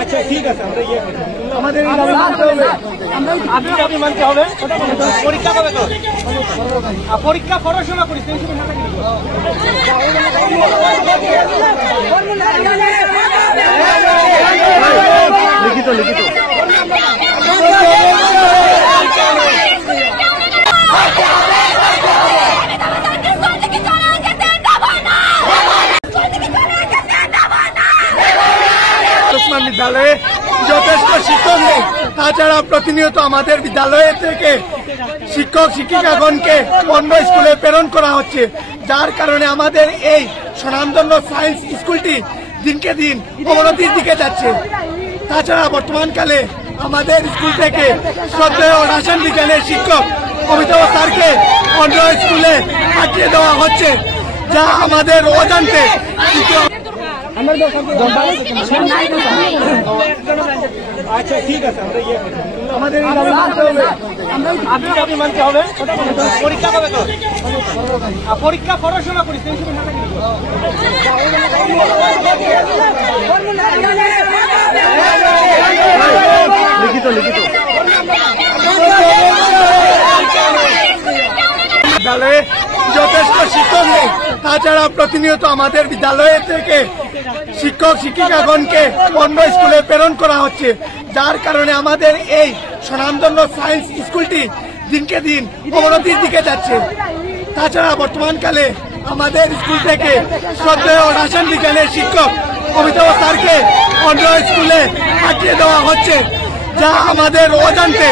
আচ্ছা ঠিক আছে, আমরা ইয়ে করি, আমাদের আপনি মানতে হবে। পরীক্ষা কবে তো? পরীক্ষা পড়াশোনা করিস লিখিত লিখিত বিদ্যালয়ে যথেষ্ট শিক্ষক নেই। তাছাড়া প্রতিনিয়ত আমাদের বিদ্যালয় থেকে শিক্ষক শিক্ষিকাগণকে অন্য স্কুলে প্রেরণ করা হচ্ছে, যার কারণে আমাদের এই স্বনামধন্য সায়েন্স স্কুলটি দিনকে দিন অবনতির দিকে যাচ্ছে। তাছাড়া বর্তমানকালে আমাদের স্কুল থেকে শ্রদ্ধেয় রাসায়ন বিজ্ঞানের শিক্ষক অমিতাভ স্যারকে অন্য স্কুলে পাঠিয়ে দেওয়া হচ্ছে, যা আমাদের অজান্তে। আচ্ছা ঠিক আছে, আমরা ইয়ে করি, আমাদের আপনি মানতে হবে। পরীক্ষা কবে তো? পরীক্ষা পড়াশোনা করিস লিখিত লিখিত বিদ্যালয়ে যথেষ্ট শিক্ষক নেই। তাছাড়া প্রতিনিয়ত আমাদের বিদ্যালয় থেকে শিক্ষক শিক্ষিকাগণকে অন্য স্কুলে প্রেরণ করা হচ্ছে, যার কারণে আমাদের এই স্বনামধন্য সায়েন্স স্কুলটি দিনকে দিন অবনতির দিকে যাচ্ছে। তাছাড়া বর্তমানকালে আমাদের স্কুল থেকে শ্রদ্ধেয় রাসায়ন বিজ্ঞানের শিক্ষক অমিতাভ স্যারকে অন্য স্কুলে পাঠিয়ে দেওয়া হচ্ছে, যা আমাদের অজান্তে।